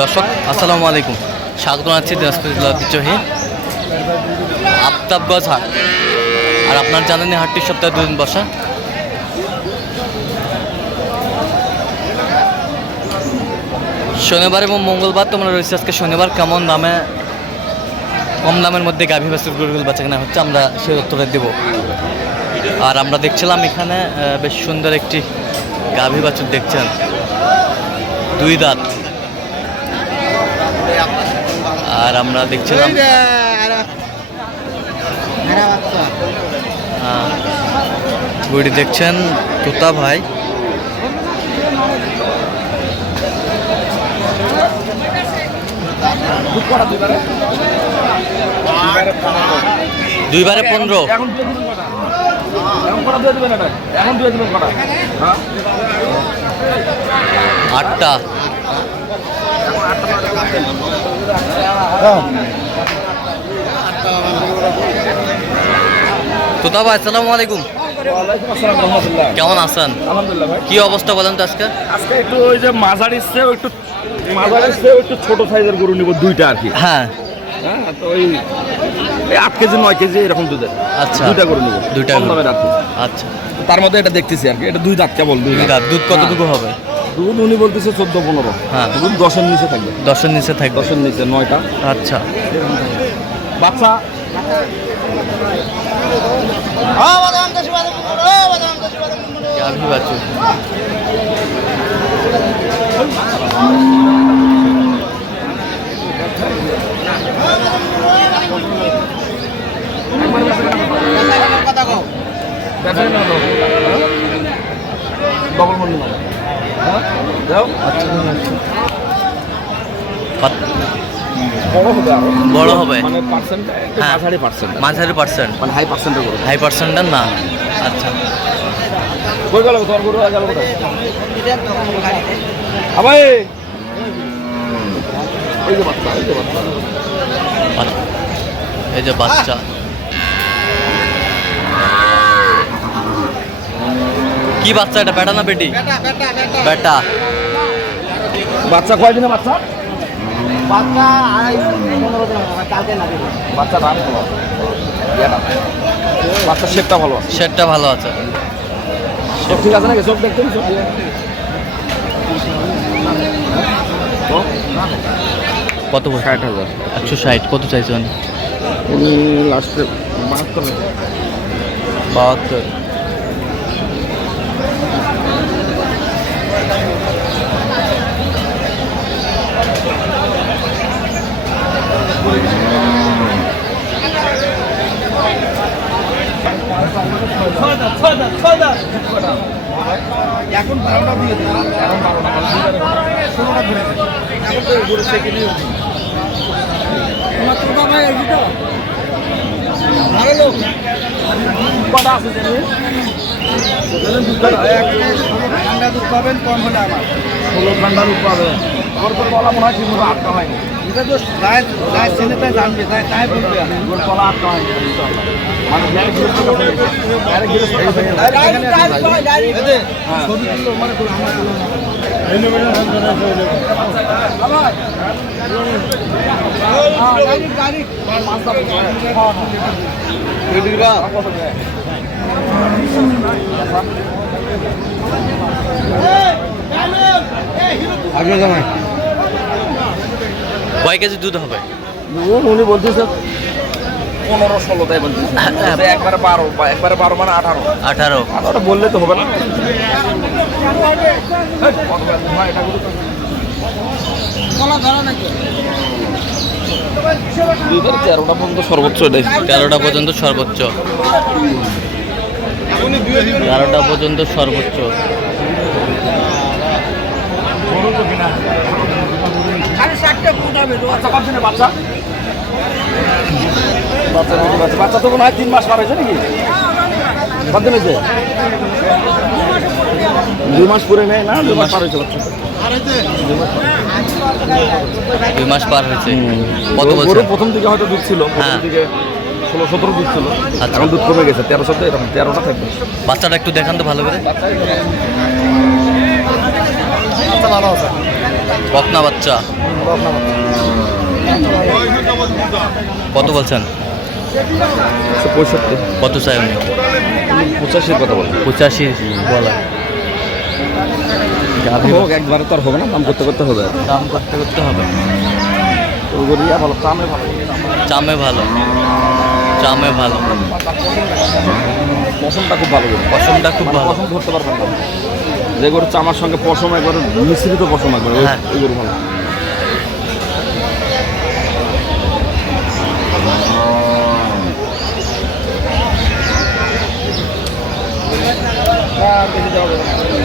দর্শক, আসসালামু আলাইকুম। স্বাগত জানাচ্ছি দিনাজপুর জেলা ঐতিহ্যহী আফতাবগঞ্জ হাট। আর আপনার জানেন হাটটি সপ্তাহে দুদিন বসা। শনিবার এবং মঙ্গলবার তোমরা রয়েছে, আজকে শনিবার। কেমন দামে, কম দামের মধ্যে গাভী বাছুর গরুগুলো বাচ্চা কেনা হচ্ছে, আমরা সেই উত্তরে দেব। আর আমরা দেখছিলাম এখানে বেশ সুন্দর একটি গাভী বাছুর দেখছেন। দুই দাঁত। আর আমরা দেখছিলাম আহ, গরুটি দেখছেন তোতা ভাই। দুইবারে পনেরো। এখন দিয়ে দিবেন কটা? এখন কটা দিয়ে দিবেন এটা? এখন দিয়ে দিবেন কটা? হ্যাঁ। আটটা। তোতা ভাই আসসালামু আলাইকুম। ওয়ালাইকুম আসসালাম রহমতুল্লাহ কেমন আছেন? আলহামদুলিল্লাহ ভাই কি অবস্থা বলেন তো আজকে? আজকে একটু ওই যে একটু একটু ছোট সাইজের গরু নিব দুইটা আর কি। হ্যাঁ। হ্যাঁ তো ওই আট কেজি নয় কেজি এরকম দুধের। আচ্ছা। দুইটা গরু নিব। দুইটা আচ্ছা। তার মধ্যে এটা দেখতেছি আর কি এটা দুই দাঁত কেবল দুই দাঁত। দাঁত। দুধ কতটুকু হবে? দুধ উনি বলতেছে চোদ্দ পনেরো। হ্যাঁ। দুধ দশের নিচে থাকবে। দশের নিচে থাকবে। দশের নিচে নয়টা। আচ্ছা। বাচ্চা। গাভী বাছুর দাও। বড় হবে আরও। মানে পার্সেন্ট হ্যাঁ। মাঝারি পার্সেন্ট মাঝারি পার্সেন্ট মানে হাই পার্সেন্টের গরু হাই না। আচ্ছা। কই গেল তোর গরু? গেল কোথায়? আবাই এই যে বাচ্চা এই যে বাচ্চা। এই যে বাচ্চা। কি বাচ্চা এটা? বেটা না বেটি। বেটা। বাচ্চা কয় দিনে বাচ্চা? বাচ্চা আড়াই পনেরো দিন কালকে না বাচ্চা দাম ভালো শেপটা ভালো আছে? ভালো আছে। সব ঠিক আছে নাকি? সব সব? কত ষাট হাজার। একশো ষাট কত চাইছেন? উনি লাস্টে বাহাত্তর বাহাত্তর। এখন বারোটা দিয়ে দিন এখন বারোটা ষোলোটা ধরে দিন এখন তো গরু সেকেন্ড কটা আছে। জানি ঠান্ডা দুধ পাবেন কম হলে আমার ষোলো ঠান্ডার উপর পাবে তো বলা মনে হয় আটকা হয়নি। এটা তো রায় রায় ছেলে জানবে তাই তাই বলবে। ওর আটকা হয়নি। মানে ব্যাগ গিয়ে ব্যাগ গিয়ে হ্যাঁ ছবি তুললো মানে কোনো আমার আপনার জামাই কয় কেজি দুধ হবে? উনি বলতেছে পনেরো ষোলো তাই বলতেছে। বলছে একবারে বারো বা একবারে বারো মানে আঠারো। আঠারো। আঠারোটা বললে তো হবে না। তেরোটা পর্যন্ত সর্বোচ্চ এটাই। তেরোটা পর্যন্ত সর্বোচ্চ। তেরোটা পর্যন্ত সর্বোচ্চ। বাচ্চা বাচ্চা। তো মনে হয় তিন মাস পার হয়েছে নাকি? কত হয়েছে? দুই মাস পুরে নেই না? দুই মাস পার হয়েছে বাচ্চা? দুই মাস পার হয়েছে। কত গরু- প্রথম দিকে হয়তো দুধ ছিল প্রথম হ্যাঁ। দিকে ষোলো সতেরো দুধ ছিল। আচ্ছা। এখন দুধ কমে গেছে তেরো সপ্তাহে এরকম তেরোটা থাকবে। বাচ্চাটা একটু দেখান তো ভালো করে। আচ্ছা ভালো আছে। বকনা বাচ্চা। কত বলছেন? পঁয়ষট্টি। কত চাই উনি? পঁচাশির কথা বলে। পঁচাশি বলা হোক একবারে তো আর হবে না দাম করতে করতে হবে। দাম করতে করতে হবে। ভালো দামে ভালো। চামে ভালো। চামে ভালো। পশমটা খুব ভালো। পশমটা খুব মানে ভালো। পশম ধরতে পারবেন যে গরু চামার সঙ্গে পশম একবার মিশ্রিত পশম একবার ওই- হ্যাঁ। গরু ভালো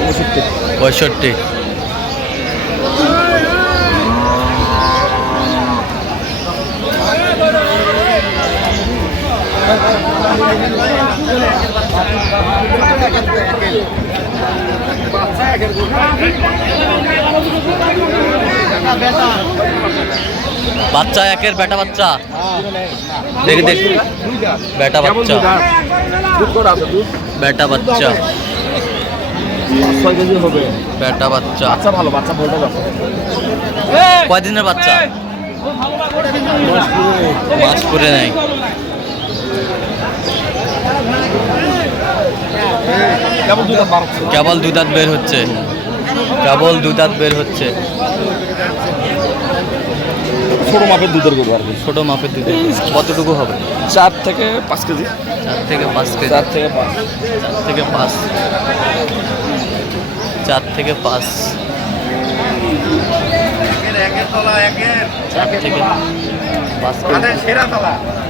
পঁয়ষট্টি। পঁয়ষট্টি বাচ্চা একের বেটা বাচ্চা। দেখি দেখি। বেটা বাচ্চা। বেটা বাচ্চা। বেটা ভালো বলতে কয়দিনের বাচ্চা? মাছ করে নেই। কেবল দুই দাঁত বের হচ্ছে। কেবল দুই দাঁত বের হচ্ছে। ছোট মাপের দুধের গরু আর কি ছোট মাপের দুধ কতটুকু হবে? চার থেকে পাঁচ কেজি। চার থেকে পাঁচ কেজি। চার থেকে পাঁচ। চার থেকে পাঁচ। চার থেকে পাঁচ। চার থেকে পাঁচ কেজি।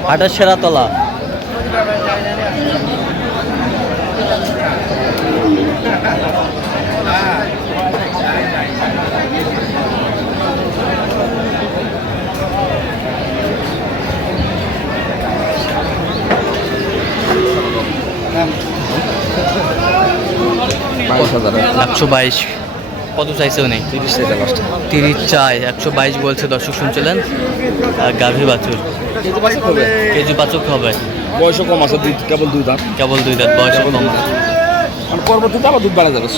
হাটের সেরা তলা। একশো বাইশ। কত চাইছে উনি? তিরিশ টাকা লাস্ট তিরিশ চাই একশো বাইশ বলছে দর্শক শুনছিলেন। আর গাভী বাছুর। কেজি পাচক হবে। বয়সও কম আছে দুধ কেবল দুধ আর কেবল দুই দাঁত বয়স কম মানে পরবর্তীতে আবার দুধ বাড়া যাবে।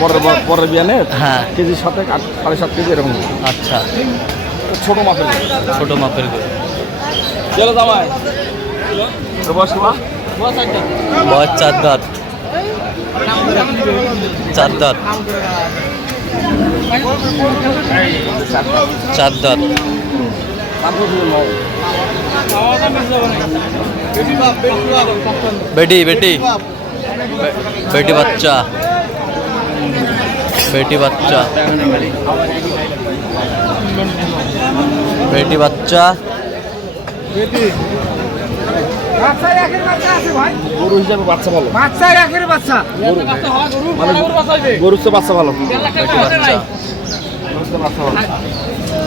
পরের পরের বিয়ানে হ্যাঁ। কেজি সাথে আট সাড়ে সাত কেজি এরকম। আচ্ছা। ছোট মাপের। ছোট মাপের গরু। চলো জামাই। বয়স বয়স চার দাঁত। চার দাঁত। চার দাঁত। বেটি বেটি। বেটি বাচ্চা। বেটি বাচ্চা। বেটি বাচ্চা। গরু হিসাবে বাচ্চা ভালো। বাচ্চা একের বাচ্চা গরু মানে বাচ্চা। ভালো বাচ্চা ভালো।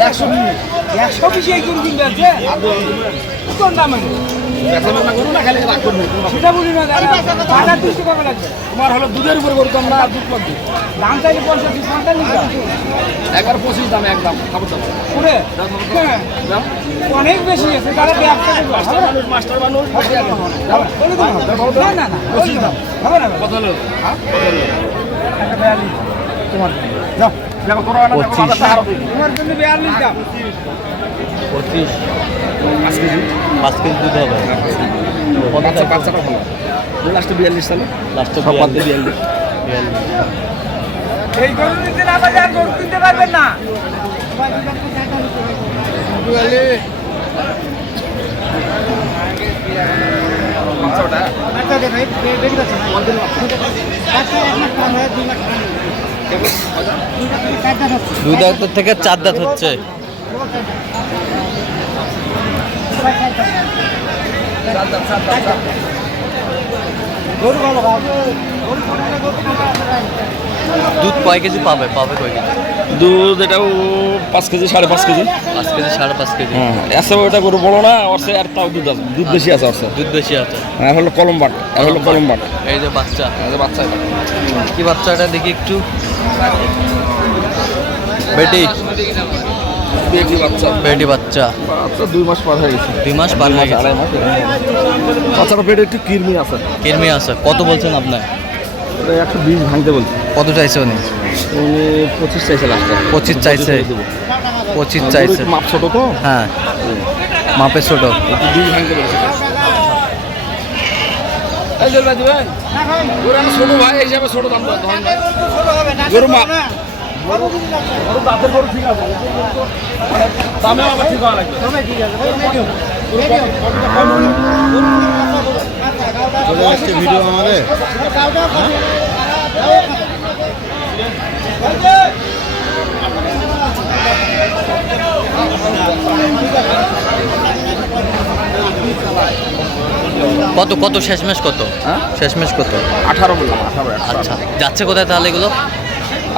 একশো একশো বিশ এই গরু কিনতে আছে কোন দাম আছে? সেটা বুঝি না বাজার দুশো কমে লাগবে তোমার হলো দুধের উপরে গরু না দুধ দিই। দাম চাইলে পঞ্চাশ দাম। একবার পঁচিশ দাম একদম খাব তো। করে হ্যাঁ, অনেক বেশি আছে তারা? মানুষ মাস্টার মানুষ। না, বলে। না। না পঁচিশ দাম। হবে না কত হলো তোমার যাও। পঁচিশ। বিয়াল্লিশ পঁচিশ। পাঁচ কেজি? পাঁচ কেজি দুধ হবে। বাচ্চা বাচ্চাটা ভালো লাস্টে বিয়াল্লিশ সালে লাস্টে দিয়ে বিয়াল্লিশ। এই গরু নিতে না পারলে আর গরু কিনতে পারবেন না। বাচ্চাটা দুই দাঁত থেকে চার দাঁত হচ্ছে। দুধ কয় কেজি পাবে? পাবে কয় কেজি? দুধ এটাও পাঁচ কেজি সাড়ে পাঁচ কেজি। পাঁচ কেজি সাড়ে পাঁচ কেজি। হ্যাঁ ওটা গরু বড় না ওরসে আর তাও দুধ আছে দুধ বেশি আছে ওরসে দুধ বেশি আছে। হ্যাঁ হলো কলম বাট হলো কলম বাট। এই যে বাচ্চা। এই যে বাচ্চা কি বাচ্চাটা দেখি একটু। বেটি। বেটি বাচ্চা। বেটি বাচ্চা। বাচ্চা দুই মাস পার হয়ে গেছে। দুই মাস পার হয়ে গেছে। বাচ্চাটা পেটে একটু কিরমি আছে। কিরমি আছে। কত বলছেন আপনার একশো বিশ ভাঙতে বলছে। কত চাইছে উনি? উনি পঁচিশ চাইছে লাস্টে পঁচিশ চাইছে। পঁচিশ চাইছে। মাপ ছোট তো। হ্যাঁ। মাপের ছোট। বিষ ভাঙতে বলছে। ভাই দিবেন? আমি ছোট ভাই এই হিসাবে ছোট দাম দাম গরু মা গরু দাঁতের গরু ঠিক আছে। দামে আবার ঠিক হওয়া লাগবে। ভিডিও আমাদের। কত কত শেষমেশ কত? হ্যাঁ? শেষমেশ কত? আঠারো বললাম আঠারো আচ্ছা যাচ্ছে কোথায় তাহলে এগুলো?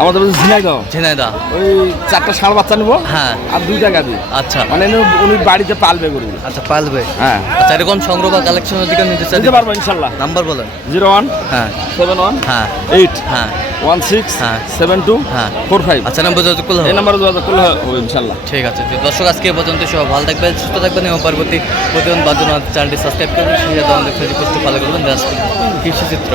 আমাদের বলছে ঝিনাইদহ। ঝিনাইদহ। ওই চারটা ষাঁড় বাচ্চা নেব হ্যাঁ। আর দুইটা গাবি। আচ্ছা। মানে উনি বাড়িতে পালবে গরু। আচ্ছা পালবে। হ্যাঁ। আচ্ছা এরকম সংগ্রহ বা কালেকশনের দিকে নিতে চাই। দিতে পারব ইনশাল্লাহ। নাম্বার বলেন। জিরো ওয়ান হ্যাঁ। সেভেন ওয়ান হ্যাঁ। এইট। হ্যাঁ। ওয়ান সিক্স হ্যাঁ। সেভেন টু হ্যাঁ। ফোর ফাইভ আচ্ছা নাম্বার যোগাযোগ করলে এই। নাম্বারে যোগাযোগ করলে হবে ইনশাল্লাহ ঠিক আছে তো দর্শক আজকে পর্যন্ত সব ভালো থাকবেন সুস্থ থাকবেন এবং পরবর্তী প্রতিদিন বাদ চ্যানেলটি সাবস্ক্রাইব করবেন সেই সাথে আমাদের ফেসবুক ফলো করবেন কৃষি চিত্র